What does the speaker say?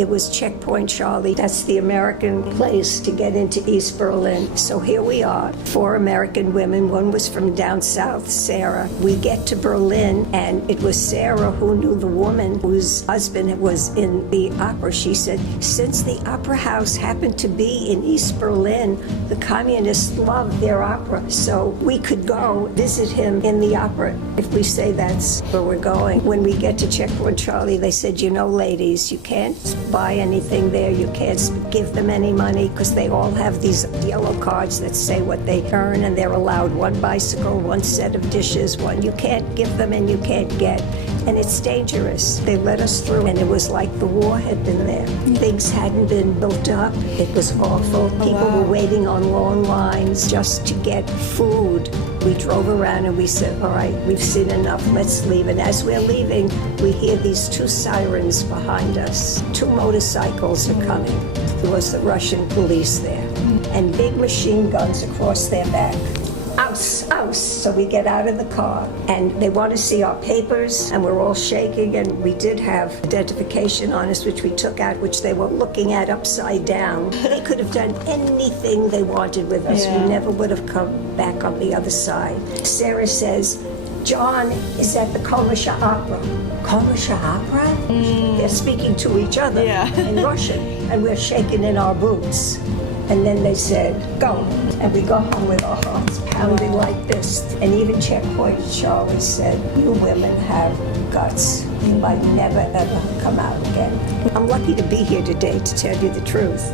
It was Checkpoint Charlie. That's the American place to get into East Berlin. So here we are, 4 American women. One was from down south, Sarah. We get to Berlin, and it was Sarah who knew the woman whose husband was in the opera. She said, since the opera house happened to be in East Berlin, the communists loved their opera. So we could go visit him in the opera if we say that's where we're going. When we get to Checkpoint Charlie, they said, you know, ladies, you can't buy anything there. You can't give them any money because they all have these yellow cards that say what they earn, and they're allowed 1 bicycle, 1 set of dishes, 1. You can't give them and you can't get. And it's dangerous. They let us through, and it was like the war had been there. Things hadn't been built up. It was awful. People were waiting on long lines just to get food. We drove around and we said, all right, we've seen enough, let's leave. And as we're leaving, we hear these 2 sirens behind us. 2 motorcycles are coming. There was the Russian police there. And big machine guns across their back. Ouse, ouse. So we get out of the car, and they want to see our papers, and we're all shaking, and we did have identification on us, which we took out, which they were looking at upside down. They could have done anything they wanted with us. We never would have come back on the other side. Sarah says, John is at the Komische Opera. Komische Opera? They're speaking to each other in Russian, and we're shaking in our boots. And then they said, go. And we go home with our hearts pounding like this. And even Checkpoint Charlie said, you women have guts. You might never, ever come out again. I'm lucky to be here today, to tell you the truth.